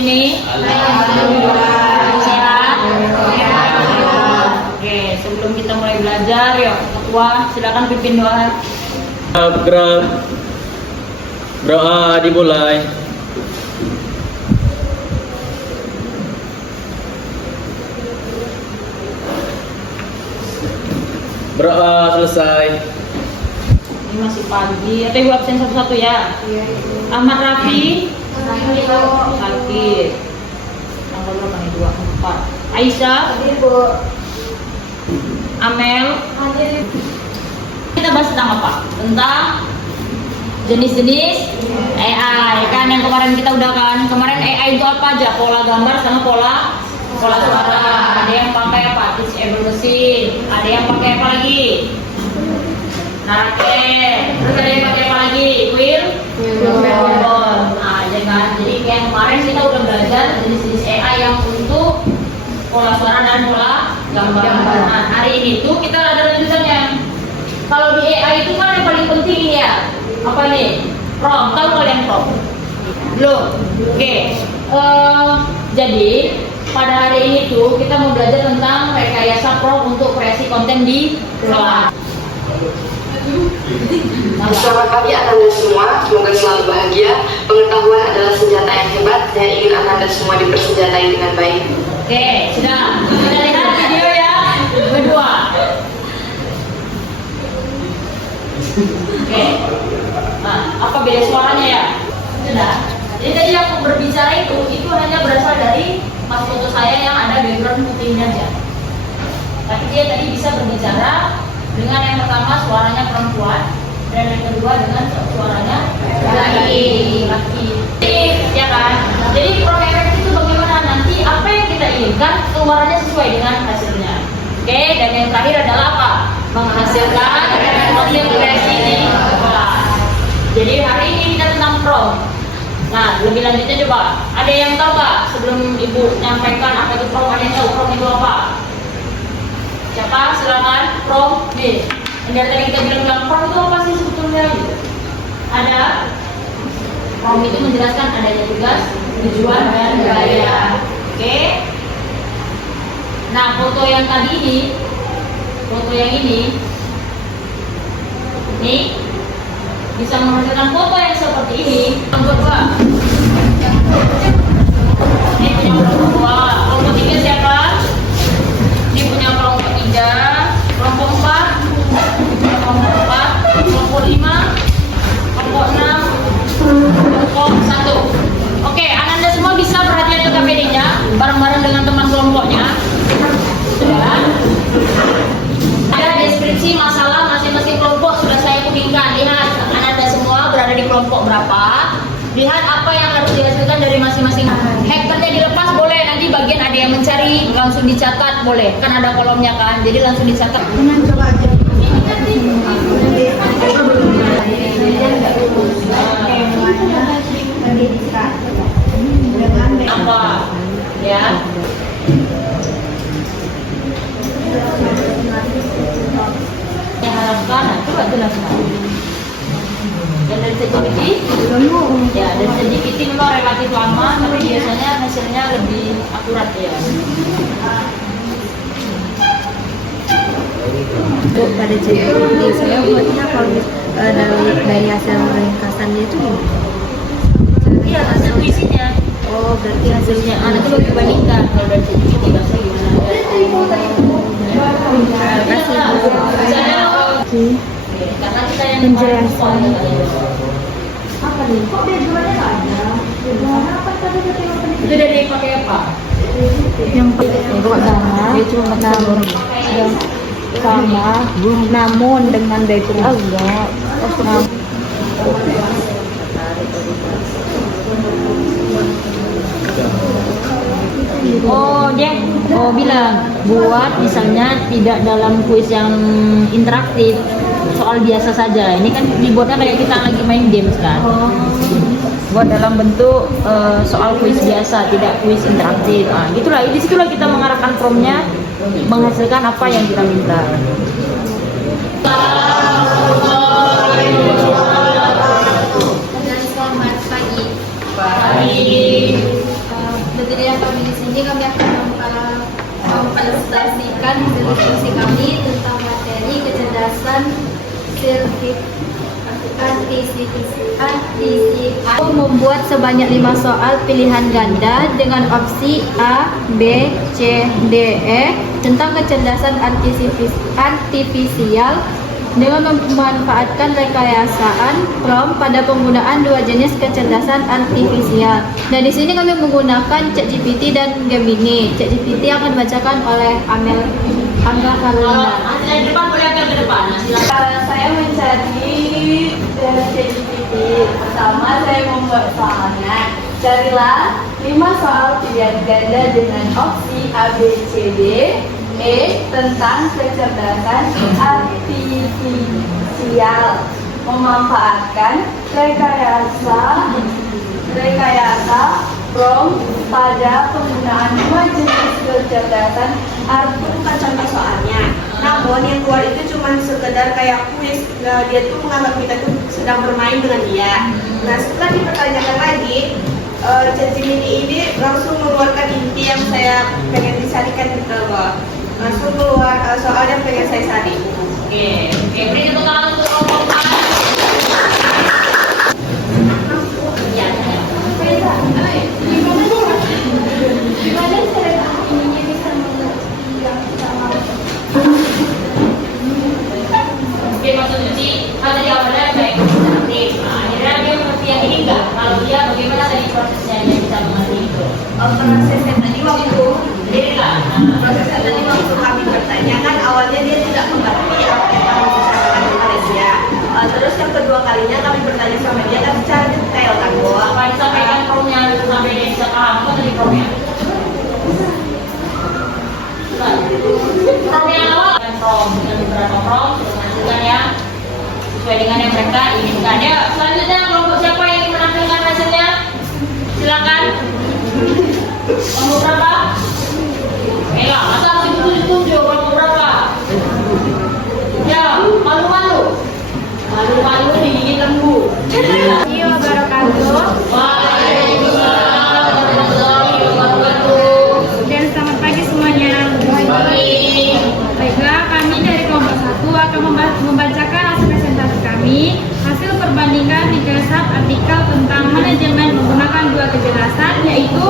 ini? Alhamdulillah. Sehat? Oke, sebelum kita mulai belajar, yuk ketua silakan pimpin doa. Berdoa dimulai. Berdoa selesai. Ini masih pagi, atau ibu absen satu-satu ya? Iya. Ahmad Rafi, Alkif, tanggal berapa nih? 24. Aisyah, Amel. Kita bahas tentang apa? Tentang jenis-jenis AI kan yang kemarin kita udah kan. Kemarin AI itu apa aja? Pola gambar sama pola suara. Ada yang pakai apa? Teachable machine. Ada yang pakai apa lagi? Narake. Terus ada yang pakai apa lagi? Quill. Nah, jadi yang kemarin kita udah belajar jenis-jenis AI yang untuk pola suara dan pola gambar. Nah, hari ini tuh kita ada lanjutannya. Kalau di AI itu kan yang paling penting ini ya. Apa nih? Prompt. Tahu kalian prompt? Belum? Oke. Jadi pada hari ini tuh kita mau belajar tentang rekayasa prompt untuk kreasi konten di kelas. Selamat pagi anak-anak semua, semoga selalu bahagia. Pengetahuan adalah senjata yang hebat. Saya ingin anak-anak semua dipersenjatai dengan baik. Oke, sudah. Kita lihat video yang kedua. Oke. Nah, apa beda suaranya ya? Sudah. Jadi tadi yang berbicara itu hanya berasal dari mas foto saya yang ada background putihnya aja. Tapi dia tadi bisa berbicara dengan yang pertama suaranya perempuan dan yang kedua dengan suaranya laki. Ya kan? Jadi prompt efektif itu bagaimana nanti apa yang kita inginkan keluarannya sesuai dengan hasilnya. Oke, dan yang terakhir adalah apa? Menghasilkan hasil kreasi di kelas. Jadi hari ini kita tentang prompt. Nah, lebih lanjutnya coba. Ada yang tahu nggak sebelum ibu nyampaikan apa itu prompt? Ada yang tahu prompt itu apa? Siapa? Silakan. Prompt. Nih, dari tadi kita bilang prompt itu apa sih sebetulnya? Gitu. Ada. Prompt itu menjelaskan adanya tugas, tujuan, dan gaya. Oke. Nah, foto yang tadi ini, foto yang ini bisa menghasilkan foto yang seperti ini. Kelompok 2. Ini punya kelompok 2. Kelompok 3 siapa? Ini punya kelompok 3. Kelompok 4. Kelompok 4. Kelompok 5. Kelompok 6. Kelompok 1. Oke, Anda semua bisa perhatian ke KPD-nya bareng-bareng dengan teman kelompoknya. Sudah. Ada deskripsi masalah masing-masing kelompok sudah saya kuningkan. Lihat, Anda semua berada di kelompok berapa. Lihat apa yang harus dihasilkan dari masing-masing. Hackernya dilepas boleh, nanti bagian ada yang mencari langsung dicatat boleh. Kan ada kolomnya kan, jadi langsung dicatat. Coba aja. Apa? Ya. Yang harapkan, coba jelaskan. Dan dari ChatGPT, ya dari ChatGPT memang relatif lama, tapi biasanya hasilnya lebih akurat ya. Untuk pada ChatGPT saya buatnya kalau dari hasil ringkasannya itu gimana? Iya, hasil puisinya. Oh, berarti Hasilnya, nanti lo dibandingkan kalau dari ChatGPT bahasa gimana. Terima kasih. Karena kita yang Penjelasan. apa nih? Kok backgroundnya nggak ada? Itu dari pakai apa? Yang sama, namun dengan background enggak. Oh, dia bilang buat misalnya tidak dalam kuis yang interaktif, soal biasa saja. Ini kan dibuatnya kayak kita lagi main games kan. Buat dalam bentuk soal kuis biasa, tidak kuis interaktif. Nah, gitulah. Di situlah kita mengarahkan promptnya menghasilkan apa yang kita minta. Selamat pagi. Pagi. diskusi kami tentang materi kecerdasan Aku membuat sebanyak 5 soal pilihan ganda dengan opsi A, B, C, D, E tentang kecerdasan artifisial dengan memanfaatkan rekayasaan prompt pada penggunaan dua jenis kecerdasan artifisial. Dan di sini kami menggunakan ChatGPT dan Gemini. ChatGPT akan dibacakan oleh Angga Karuna. Hasilnya depan boleh agak ke depan. Silakan. Saya mencari dari ChatGPT. Pertama, saya membuat soalnya. Carilah 5 soal pilihan ganda dengan opsi A, B, C, D, E tentang kecerdasan artifisial memanfaatkan rekayasa prompt pada penggunaan dua jenis kecerdasan bukan contoh soalnya. Namun yang keluar itu cuma sekedar kayak kuis. Dia tuh menganggap kita tuh sedang bermain dengan dia. Nah setelah dipertanyakan lagi, ChatGPT ini langsung mengeluarkan inti yang saya pengen disarikan gitu loh. Langsung keluar soal yang pengen saya cari. Oke, beri tepuk tangan untuk rombongan. Ya, Gimana cara ini bisa mengerti yang kita mau? Oke, maksud Suci, kalau jawabannya baik nanti. Akhirnya dia mengerti yang ini enggak? Kalau dia bagaimana tadi prosesnya dia bisa mengerti itu? Prosesnya tadi waktu Prosesnya tadi waktu kami bertanya kan awalnya dia tidak mengerti apa yang kami bicarakan di Malaysia. Terus yang kedua kalinya kami bertanya sama dia kan secara detail kan bahwa apa disampaikan promnya sampai dia bisa paham apa tadi promnya? Prom yang awal kan prom dengan beberapa prom untuk menghasilkan yang sesuai dengan yang mereka inginkan. Ya, selanjutnya kelompok siapa yang ingin menampilkan hasilnya? Silakan. Kelompok berapa? Lah, masa harus ditunjuk kelompok berapa? Ya, malu-malu. Malu-malu digigit lembu. Iya, wabarakatuh. Waalaikumsalam warahmatullahi wabarakatuh. Dan selamat pagi semuanya. Baiklah, kami dari kelompok 1 akan membacakan hasil presentasi kami. Hasil perbandingan riset artikel tentang manajemen menggunakan dua kecerdasan, yaitu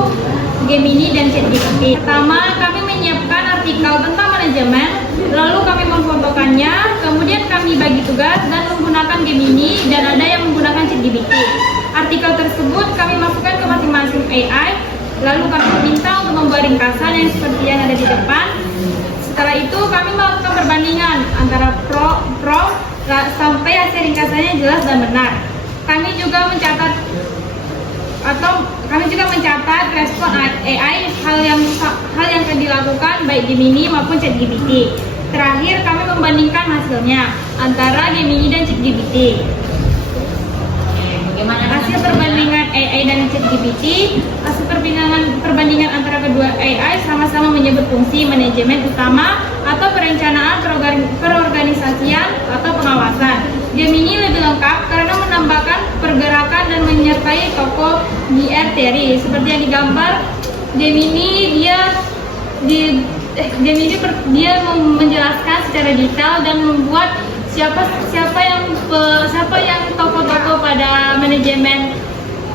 Gemini dan ChatGPT. Pertama, kami menyiapkan artikel tentang manajemen, lalu kami memfotokannya, kemudian kami bagi tugas dan menggunakan Gemini dan ada yang menggunakan ChatGPT. Artikel tersebut kami masukkan ke masing-masing AI, lalu kami minta untuk membuat ringkasan yang seperti yang ada di depan. Setelah itu kami melakukan perbandingan antara pro sampai hasil ringkasannya jelas dan benar. Kami juga mencatat respon AI hal yang akan dilakukan baik Gemini maupun ChatGPT. Terakhir kami membandingkan hasilnya antara Gemini dan ChatGPT. Bagaimana Hasil perbandingan AI dan ChatGPT, hasil perbandingan antara kedua AI sama-sama menyebut fungsi manajemen utama atau perencanaan perorganisasian atau pengawasan. Gemini lebih lengkap karena menambahkan pergerakan dan menyertai tokoh BR Terry. Seperti yang digambar, Gemini dia menjelaskan secara detail dan membuat siapa yang tokoh-tokoh pada manajemen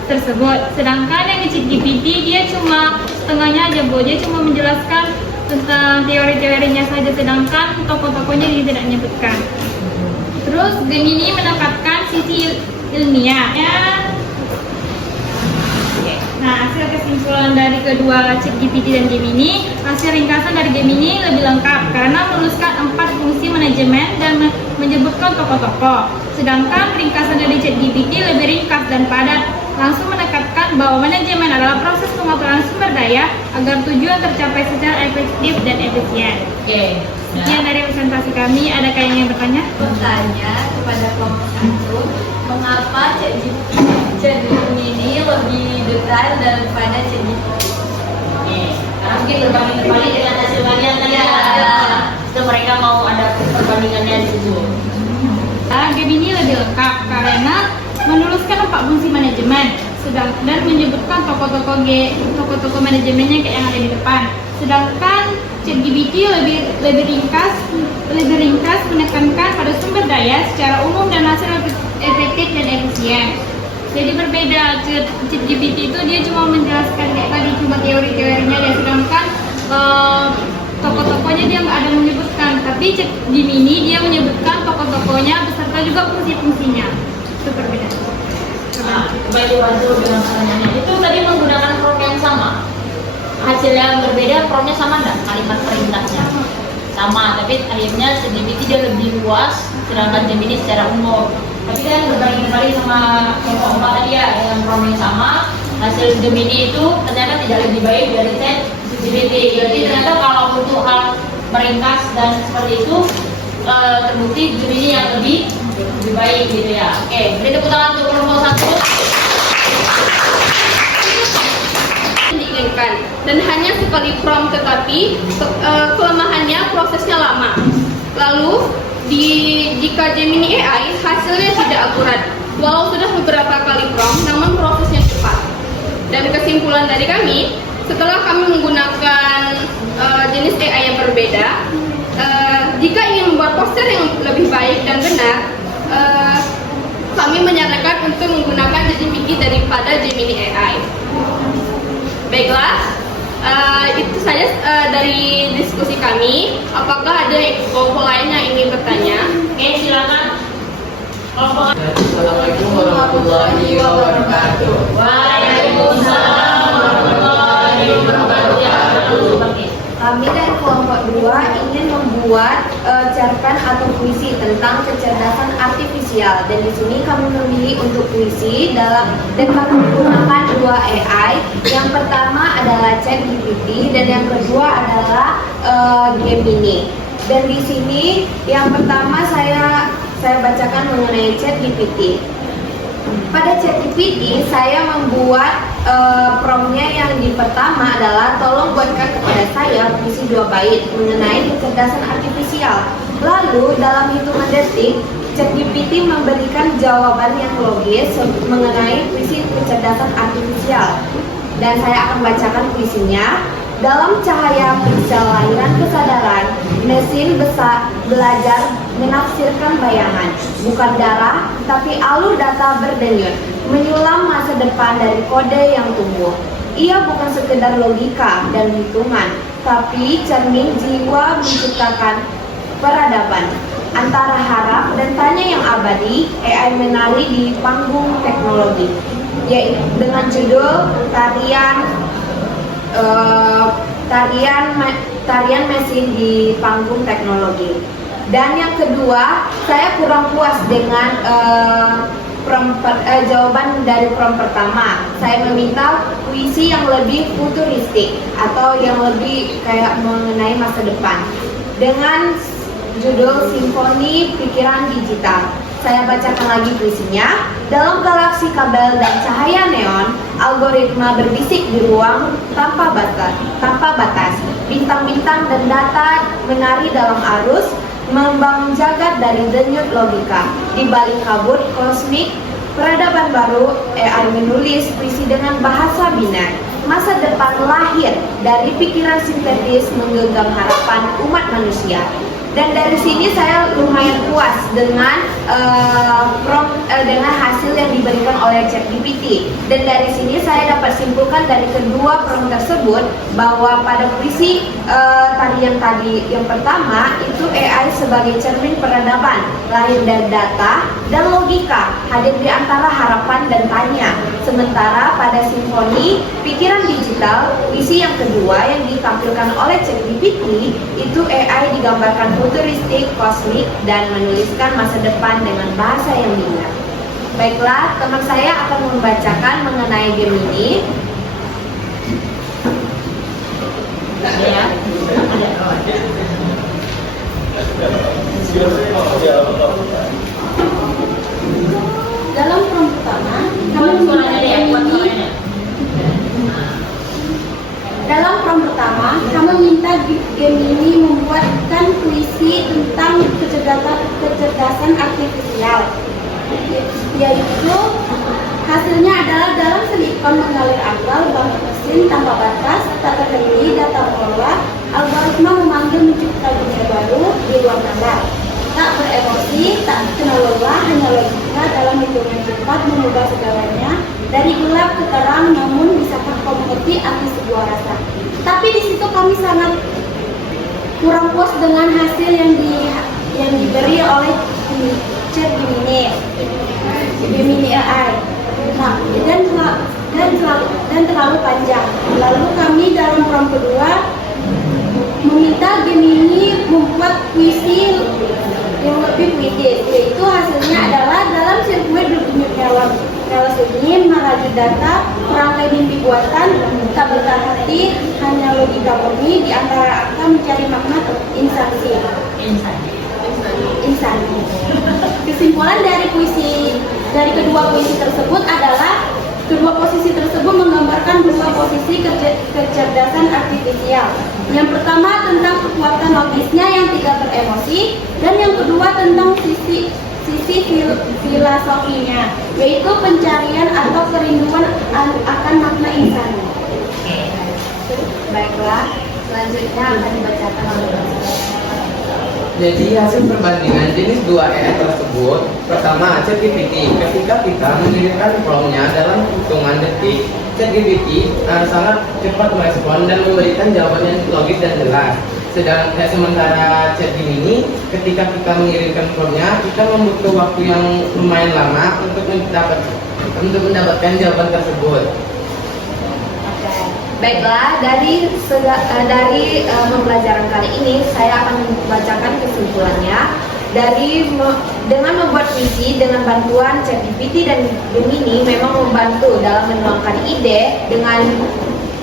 tersebut. Sedangkan yang di ChatGPT dia cuma setengahnya aja, dia cuma menjelaskan tentang teori-teorinya saja, sedangkan tokoh-tokohnya dia tidak menyebutkan. Terus Gemini menekankan sisi ilmiahnya. Nah, hasil kesimpulan dari kedua ChatGPT dan Gemini, hasil ringkasan dari Gemini lebih lengkap karena menuliskan 4 fungsi manajemen dan menyebutkan tokoh-tokoh. Sedangkan ringkasan dari ChatGPT lebih ringkas dan padat, langsung menekankan bahwa manajemen adalah proses pengaturan sumber daya agar tujuan tercapai secara efektif dan efisien. Oke. Sekian dari presentasi kami. Adakah yang ingin bertanya? Bertanya kepada kelompok 1, mengapa Gemini lebih detail daripada ChatGPT? Oke. Karena mungkin berbanding-terbalik dengan hasil kalian tadi ada. Itu mereka mau ada perbandingannya di situ. Gemini lebih lengkap karena menuliskan 4 fungsi manajemen dan menyebutkan tokoh-tokoh manajemennya kayak yang ada di depan. Sedangkan ChatGPT lebih ringkas menekankan pada sumber daya secara umum dan hasil efektif dan efisien. Jadi berbeda, ChatGPT itu dia cuma menjelaskan kayak tadi cuma teori-teorinya, dan sedangkan tokoh-tokohnya dia ada menyebutkan, tapi Gemini dia menyebutkan tokoh-tokohnya beserta juga fungsi-fungsinya. Itu berbeda. Nah, coba dibantu dengan pertanyaannya. Itu tadi menggunakan prompt yang sama. Hasilnya berbeda, promptnya sama enggak? Kalimat perintahnya sama, tapi akhirnya ChatGPT dia lebih luas, sedangkan Gemini secara umum. Tapi kan berbanding kali sama kelompok tadi ya, dengan prompt yang sama, hasil Gemini itu ternyata tidak lebih baik dari ChatGPT. Jadi ternyata kalau butuh hal meringkas dan seperti itu, terbukti Gemini yang lebih baik gitu ya. Oke, beri tepuk tangan untuk kelompok 1. Diinginkan dan hanya sekali prompt, tetapi kelemahannya prosesnya lama. Lalu jika Gemini AI hasilnya tidak akurat, walau sudah beberapa kali prompt, namun prosesnya cepat. Dan kesimpulan dari kami, setelah kami menggunakan jenis AI yang berbeda, jika ingin membuat poster yang lebih baik dan benar, kami menyarankan untuk menggunakan ChatGPT daripada Gemini AI. Baiklah, itu saja dari diskusi kami. Apakah ada kelompok lain yang ingin bertanya? Oke, silakan. Kelompok. Assalamualaikum warahmatullahi wabarakatuh. Waalaikumsalam warahmatullahi wabarakatuh. Kami dari kelompok 2 ingin membuat cerpen atau puisi tentang kecerdasan artifisial, dan di sini kami memilih untuk puisi dan kami menggunakan 2 AI. Yang pertama adalah ChatGPT dan yang kedua adalah Gemini. Dan di sini yang pertama saya bacakan mengenai ChatGPT. Pada ChatGPT saya membuat promptnya yang di pertama adalah tolong buatkan kepada saya puisi 2 bait mengenai kecerdasan artifisial. Lalu dalam hitungan detik ChatGPT memberikan jawaban yang logis mengenai puisi kecerdasan artifisial. Dan saya akan bacakan puisinya. Dalam cahaya perselairan kesadaran, mesin belajar menafsirkan bayangan, bukan darah, tapi alur data berdenyut, menyulam masa depan dari kode yang tumbuh. Ia bukan sekedar logika dan hitungan, tapi cermin jiwa menciptakan peradaban. Antara harap dan tanya yang abadi, AI menari di panggung teknologi, yaitu dengan judul tarian mesin di panggung teknologi. Dan yang kedua, saya kurang puas dengan jawaban dari prompt pertama. Saya meminta puisi yang lebih futuristik atau yang lebih kayak mengenai masa depan dengan judul Simfoni Pikiran Digital. Saya bacakan lagi puisinya. Dalam galaksi kabel dan cahaya neon, algoritma berbisik di ruang tanpa batas. Bintang-bintang dan data menari dalam arus, membangun jagat dari denyut logika. Di balik kabut kosmik, peradaban baru, AI menulis puisi dengan bahasa biner. Masa depan lahir dari pikiran sintetis menggenggam harapan umat manusia. Dan dari sini saya lumayan puas dengan dengan hasil yang diberikan oleh ChatGPT. Dan dari sini saya dapat simpulkan dari kedua prompt tersebut bahwa pada puisi tarian tadi yang pertama itu AI sebagai cermin peradaban, lahir dari data dan logika, hadir di antara harapan dan tanya. Sementara pada simfoni pikiran digital, puisi yang kedua yang ditampilkan oleh ChatGPT itu AI digambarkan futuristik, kosmik, dan menuliskan masa depan dengan bahasa yang biner. Baiklah, teman saya akan membacakan mengenai Gemini. Ya. Dalam prompt pertama, kami minta Gemini membuatkan puisi tentang kecerdasan artifisial, yaitu hasilnya adalah dalam selipan mengalir akal bahwa mesin tanpa batas, tata kendali, data mengelola, algoritma memanggil mencipta dunia baru di ruang nalar. Tak beremosi, tak kenal lelah, hanya logika dalam hitungan cepat mengubah segalanya dari gelap ke terang, namun bisakah kau mengerti arti sebuah rasa? Tapi di situ kami sangat kurang puas dengan hasil yang diberi oleh chat Gemini AI. Nah, dan terlalu panjang. Lalu kami dalam prompt kedua meminta Gemini membuat puisi yang lebih puitis, yaitu hasilnya adalah dalam sirkuit berdenyut nyawa sunyi, merajut data, merangkai mimpi buatan, tak berhati, hanya logika murni di antara angka mencari makna insansi. Kesimpulan dari kedua puisi tersebut adalah kedua posisi tersebut menggambarkan dua posisi kecerdasan artifisial. Yang pertama tentang kekuatan logisnya yang tidak beremosi, dan yang kedua tentang sisi filosofinya, yaitu pencarian atau kerinduan akan makna insani. Baiklah, selanjutnya akan dibacakan oleh Jadi hasil perbandingan jenis dua AI tersebut, pertama ChatGPT. Ketika kita mengirimkan promptnya dalam hitungan detik, ChatGPT sangat cepat merespon dan memberikan jawaban yang logis dan jelas. Sementara ChatGPT, ketika kita mengirimkan promptnya, kita membutuhkan waktu yang lumayan lama untuk mendapatkan jawaban tersebut. Baiklah, dari pembelajaran kali ini saya akan membacakan kesimpulannya. Dengan membuat puisi dengan bantuan ChatGPT dan Gemini memang membantu dalam menuangkan ide dengan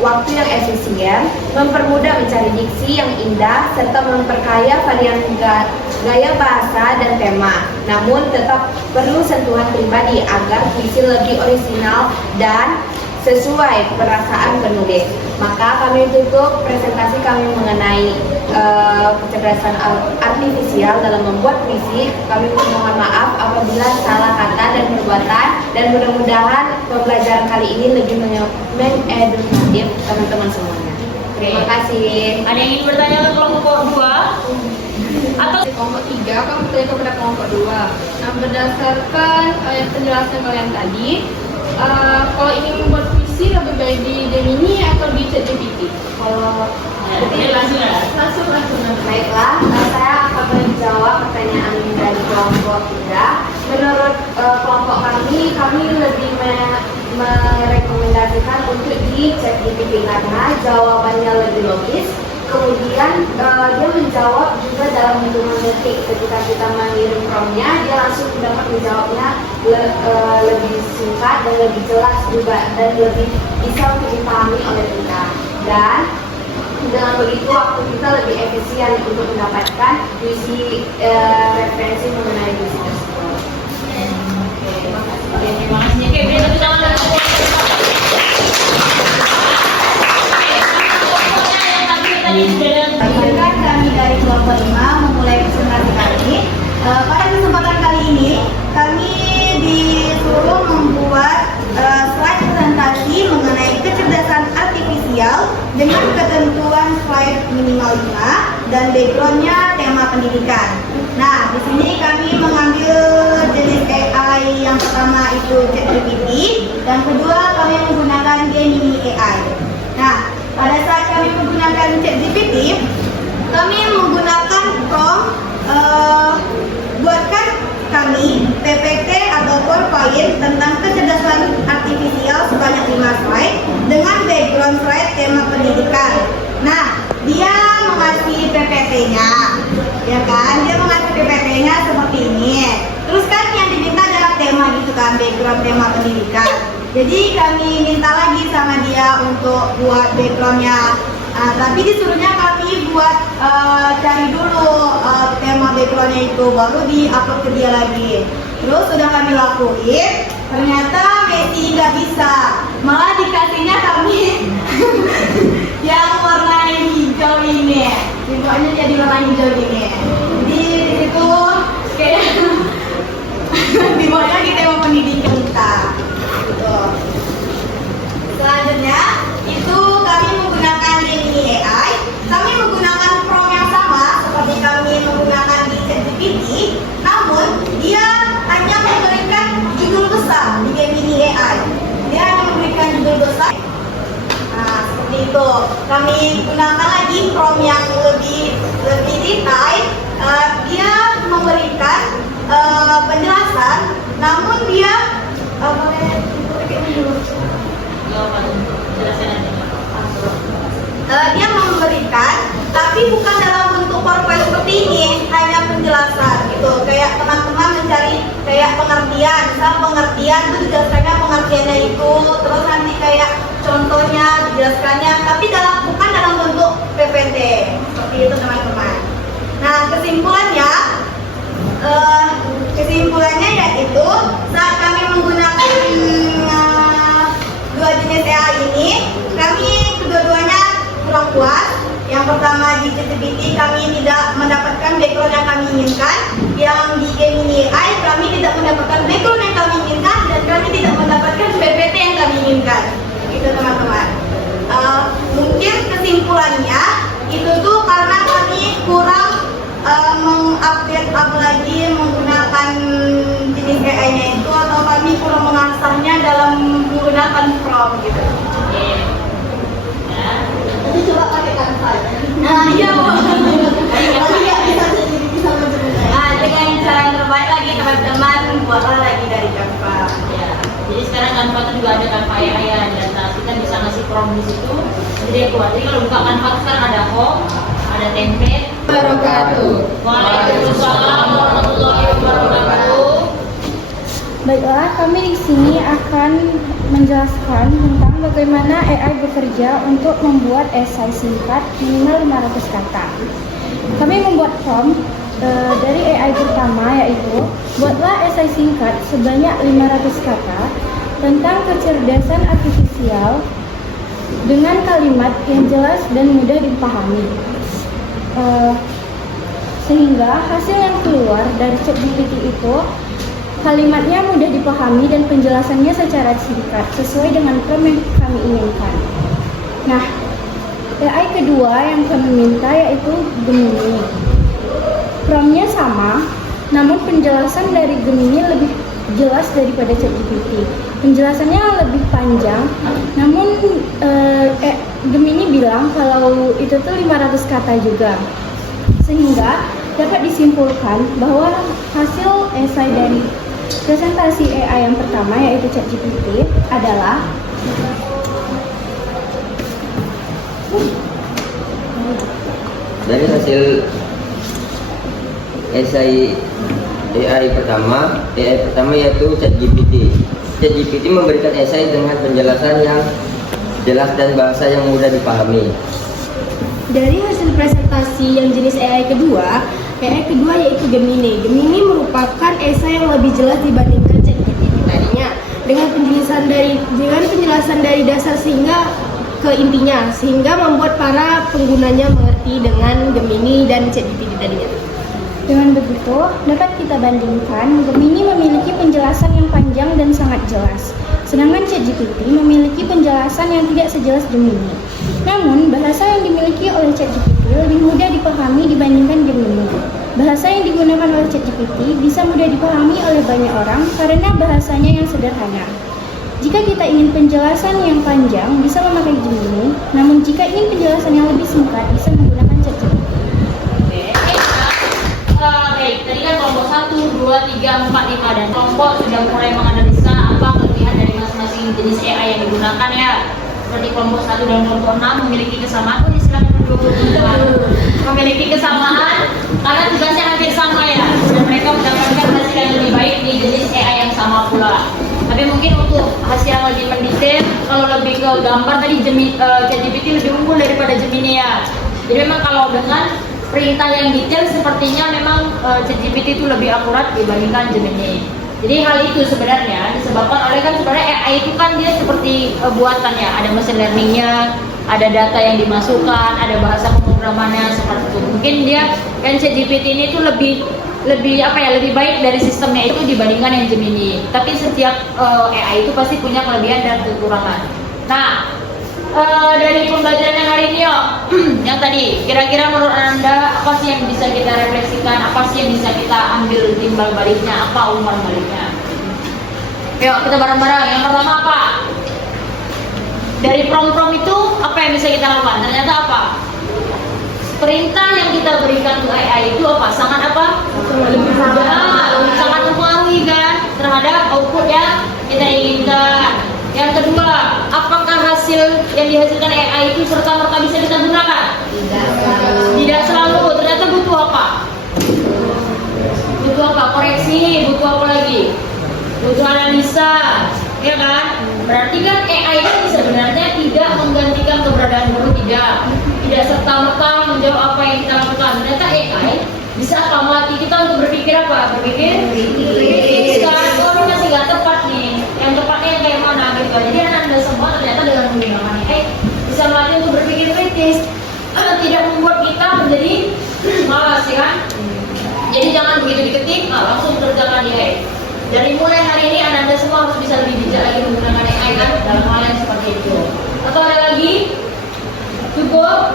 waktu yang efisien, mempermudah mencari diksi yang indah, serta memperkaya varian gaya bahasa dan tema. Namun tetap perlu sentuhan pribadi agar puisi lebih orisinal dan sesuai perasaan penulis. Maka kami tutup presentasi kami mengenai kecerdasan artifisial dalam membuat puisi. Kami mohon maaf apabila salah kata dan perbuatan, dan mudah-mudahan pembelajaran kali ini lebih mengedukatif teman-teman semuanya. Terima kasih. Ada yang ingin bertanya ke kelompok 2? Atau Kelompok 3 akan bertanya kepada kelompok 2. Nah, berdasarkan penjelasan kalian tadi, kalau ingin membuat puisi lebih baik di Gemini atau di ChatGPT? Kalau langsung. baiklah, saya akan menjawab pertanyaan dari kelompok 3. Menurut kelompok kami lebih merekomendasikan untuk di ChatGPT karena jawabannya lebih logis. Kemudian dia menjawab juga dalam hitungan detik. Ketika kita mengirim promptnya, dia langsung dapat menjawabnya lebih singkat dan lebih jelas juga, dan lebih bisa untuk dipahami oleh kita. Dan dengan begitu waktu kita lebih efisien untuk mendapatkan puisi referensi mengenai puisi tersebut. terima kasih. Oke, beri tepuk tangan untuk Izinkan kami dari kelompok 5 memulai presentasi kami. Pada kesempatan kali ini, kami disuruh membuat slide presentasi mengenai kecerdasan artifisial dengan ketentuan slide minimal 5 dan backgroundnya tema pendidikan. Nah, di sini kami mengambil jenis AI yang pertama itu ChatGPT, dan kedua kami menggunakan Gemini AI. Nah, pada saat kami menggunakan ChatGPT, kami menggunakan prompt buatkan kami PPT atau PowerPoint tentang kecerdasan artifisial sebanyak 5 slide dengan background slide tema pendidikan. Nah, dia mengasih PPT-nya, ya kan? Dia mengasih PPT-nya seperti ini. Terus kan yang diminta adalah tema gitu kan, background tema pendidikan. Jadi kami minta lagi sama dia untuk buat backgroundnya. Tapi disuruhnya kami buat cari dulu tema backgroundnya itu, baru di-upload ke dia lagi. Terus sudah kami lakuin, ternyata Messi nggak bisa. Malah dikasihnya kami yang warna hijau ini. Dibuatnya jadi warna hijau ini. Jadi di situ kayak dibuatnya di tema pendidikan kita. Gitu. Selanjutnya itu gitu. Kami gunakan lagi prompt yang lebih detail. Dia memberikan penjelasan, namun dia dia memberikan, tapi bukan dalam bentuk PowerPoint seperti ini, hanya penjelasan gitu. Kayak teman-teman mencari kayak pengertian, misal pengertian itu dijelaskannya pengertiannya itu, terus nanti kayak contohnya dijelaskannya, tapi bukan dalam bentuk PPT seperti itu teman-teman. Nah kesimpulannya yaitu saat kami menggunakan dua jenis AI ini, kami kedua-duanya kurang puas. Yang pertama di ChatGPT kami tidak mendapatkan background yang kami inginkan. Yang di Gemini AI kami tidak mendapatkan background yang kami inginkan, dan kami tidak mendapatkan PPT yang kami inginkan. Itu teman-teman. Mungkin kesimpulannya itu tuh karena kami kurang mengupdate lagi menggunakan jenis AI-nya itu, atau kami kurang mengasahnya dalam menggunakan prompt gitu. Nanti coba pakai Canva. Nah, iya. Dengan cara yang terbaik lagi teman-teman, buatlah lagi dari Canva. Ya. Jadi sekarang Canva itu juga ada Canva AI ya, dan kita bisa ngasih prompt di situ. Jadi dia keluar. Jadi kalau buka Canva sekarang ada home, ada template. Waalaikumsalam warahmatullahi wabarakatuh. Baiklah, kami di sini akan menjelaskan tentang bagaimana AI bekerja untuk membuat esai singkat minimal 500 kata. Kami membuat prompt dari AI pertama, yaitu buatlah esai singkat sebanyak 500 kata tentang kecerdasan artifisial dengan kalimat yang jelas dan mudah dipahami. Sehingga hasil yang keluar dari ChatGPT itu kalimatnya mudah dipahami dan penjelasannya secara singkat sesuai dengan prompt yang kami inginkan. Nah, AI kedua yang kami minta yaitu Gemini. Promptnya sama, namun penjelasan dari Gemini lebih jelas daripada ChatGPT. Penjelasannya lebih panjang, namun Gemini bilang kalau itu tuh 500 kata juga. Sehingga dapat disimpulkan bahwa hasil esai dari presentasi AI yang pertama yaitu ChatGPT adalah dari hasil esai AI pertama yaitu ChatGPT. ChatGPT memberikan esai dengan penjelasan yang jelas dan bahasa yang mudah dipahami. Dari hasil presentasi yang jenis AI kedua yaitu Gemini. Gemini merupakan esai yang lebih jelas dibandingkan ChatGPT tadinya, dengan penjelasan dari dasar sehingga ke intinya, sehingga membuat para penggunanya mengerti dengan Gemini dan ChatGPT tadinya. Dengan begitu, dapat kita bandingkan, Gemini memiliki penjelasan yang panjang dan sangat jelas, sedangkan ChatGPT memiliki penjelasan yang tidak sejelas Gemini. Namun, bahasa yang dimiliki oleh ChatGPT lebih mudah dipahami dibandingkan Gemini. Bahasa yang digunakan oleh ChatGPT bisa mudah dipahami oleh banyak orang karena bahasanya yang sederhana. Jika kita ingin penjelasan yang panjang, bisa memakai Gemini, namun jika ingin penjelasan yang lebih singkat, bisa menggunakan ChatGPT. Baik, tadi kan kelompok 1, 2, 3, 4, 5 dan kelompok sudah mulai menganalisa apa kelebihan dari masing-masing jenis AI yang digunakan ya. Seperti kelompok 1 dan kelompok 6 memiliki kesamaan. Silakan memiliki kesamaan karena tugasnya hampir sama ya, dan mereka mendapatkan hasil yang lebih baik di jenis AI yang sama pula. Tapi mungkin untuk hasil yang lebih mendetail, kalau lebih ke gambar tadi ChatGPT lebih unggul daripada Gemini ya. Jadi memang kalau dengan perintah yang detail sepertinya memang ChatGPT itu lebih akurat dibandingkan Gemini. Jadi hal itu sebenarnya disebabkan oleh kan sebenarnya AI itu kan dia seperti buatan ya, ada machine learningnya, ada data yang dimasukkan, ada bahasa pemrogramannya seperti itu. Mungkin dia kan ChatGPT ini tuh lebih baik dari sistemnya itu dibandingkan yang Gemini. Tapi setiap AI itu pasti punya kelebihan dan kekurangan. Nah, dari pembelajaran yang hari ini yang tadi, kira-kira menurut Anda apa sih yang bisa kita refleksikan, apa sih yang bisa kita ambil timbal baliknya, apa umpan baliknya? Yuk kita bareng-bareng. Yang pertama apa? dari prom itu apa yang bisa kita lakukan? Ternyata apa? Perintah yang kita berikan ke AI itu apa? Sangat apa? Lebih mudah, sangat mempengaruhi kan terhadap output yang kita inginkan. Yang kedua, apakah hasil yang dihasilkan AI itu serta-merta bisa kita gunakan? Tidak selalu. Ternyata butuh apa? Butuh apa? Koreksi. Butuh apa lagi? Butuh analisa, ya kan? Berarti kan AI ini sebenarnya tidak menggantikan keberadaan guru, tidak serta-merta menjawab apa yang kita lakukan. Ternyata AI bisa melatih kita untuk berpikir apa? Berpikir. Sekarang kalau masih nggak tepat nih, yang tepatnya yang kayak mana gitu. Jadi Anda semua ternyata dengan menggunakan AI bisa melatih untuk berpikir kritis, tidak membuat kita menjadi malas, ya kan? Jadi jangan begitu diketik, langsung kerjakan di AI. Dari mulai hari ini Anda semua harus bisa lebih bijak lagi menggunakan AI kan dalam hal yang seperti itu. Atau ada lagi? Cukup?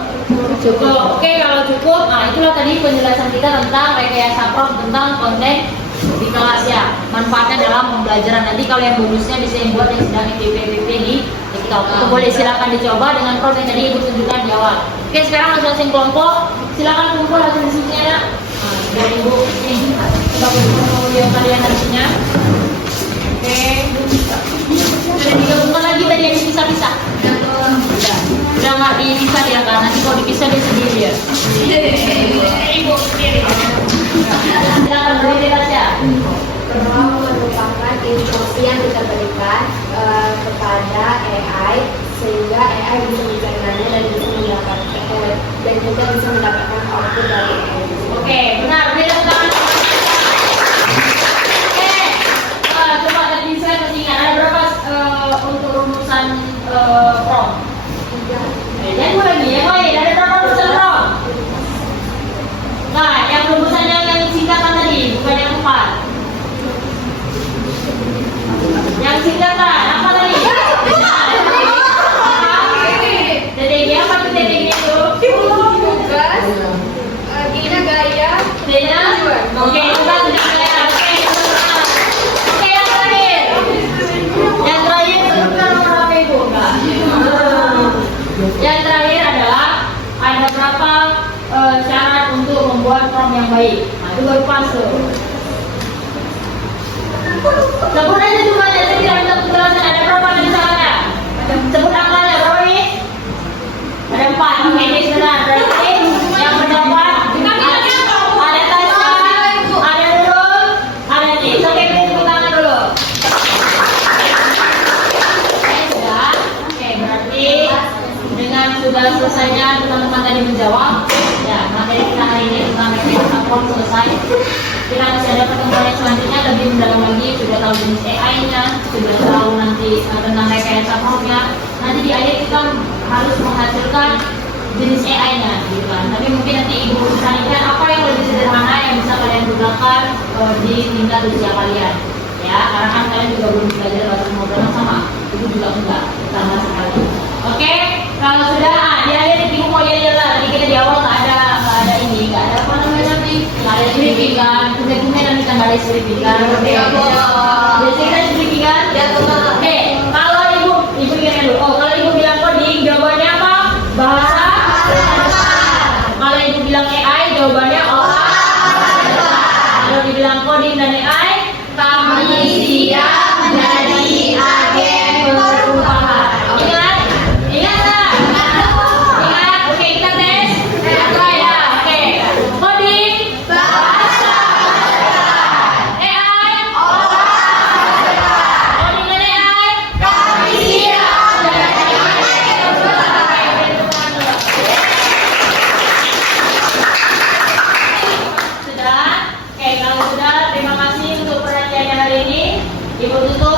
Cukup. Oke, kalau cukup, itulah tadi penjelasan kita tentang rekayasa prom, tentang konten di kelas ya. Manfaatnya dalam pembelajaran. Nanti kalau yang bonusnya bisa yang buat yang sedang IPP di TikTok. Itu boleh silakan dicoba dengan prom yang tadi Ibu tunjukkan di awal. Oke, sekarang masing-masing kelompok silakan kumpul hasil diskusinya. Dari Ibu ini yang kalian hasilnya. Oke, sudah digabungkan lagi tadi yang dipisah-pisah. Udah nggak dipisah ya kan? Nanti kalau dipisah dia sendiri ya. Ibu sendiri. Silakan beri ya. Prom merupakan instruksi yang kita berikan kepada AI sehingga AI bisa mencernanya dan bisa mendapatkan dan juga bisa mendapatkan output dari AI. Oke, benar. Beri tangan. Coba tadi saya pentingkan ada berapa untuk rumusan prom? Yang gue lagi, yang lain ada berapa rumusan prom? Nah, yang rumusan yang singkatan tadi, bukan yang 4. Yang singkatan apa tadi? TTG apa tuh TTG itu? Tugas, Dina Gaya, Dina? Oke, kita sudah gaya. Oke, yang terakhir. Yang terakhir tentukan nomor apa itu? Yang terakhir adalah ada berapa syarat untuk membuat prom yang baik. Nah, itu baru fase. Sebut aja jumlahnya, saya tidak minta penjelasan. Ada berapa di sana? Sebut angkanya berapa ini? Ada 4. Oke, ini benar. Berarti yang mendapat ada Tasya, ada Nurul, ada Nis. Oke, tepuk tangan dulu. Oke, sudah. Oke, berarti dengan sudah selesainya teman-teman tadi menjawab, ya materi kita hari ini tentang rekayasa prom selesai. Kita masih ada pertemuan yang selanjutnya lebih mendalam lagi, sudah tahu jenis AI-nya, sudah tahu nanti tentang rekayasa promnya. Nanti di akhir kita harus menghasilkan jenis AI-nya, gitu kan. Tapi mungkin nanti Ibu carikan apa yang lebih sederhana yang bisa kalian gunakan di tingkat usia kalian. Ya, karena kan kalian juga belum belajar bahasa pemrograman sama, itu juga enggak sama sekali. Oke, kalau sudah, di akhir Ibu mau lihat tadi kita di awal nggak ada ini, nggak ada apa namanya nanti, nggak ada stripping kan, kemudian nanti kita nggak ada stripping kan. Jadi kita stripping kan. Oke, kalau Ibu ingat dulu. Oh, kalau Ibu bilang coding, jawabannya apa? Bahasa. Kalau Ibu bilang AI, jawabannya olah. Kalau dibilang coding dan AI, kami siap menjadi agen perubahan. Ingat? Ingat nggak? Ingat? Oke, kita tes. Apa ya? Oke. Coding. Bahasa. AI. Coding dan AI. Kami siap menjadi agen perubahan. Sudah? Oke, kalau sudah, terima kasih untuk perhatiannya hari ini. Ibu tutup.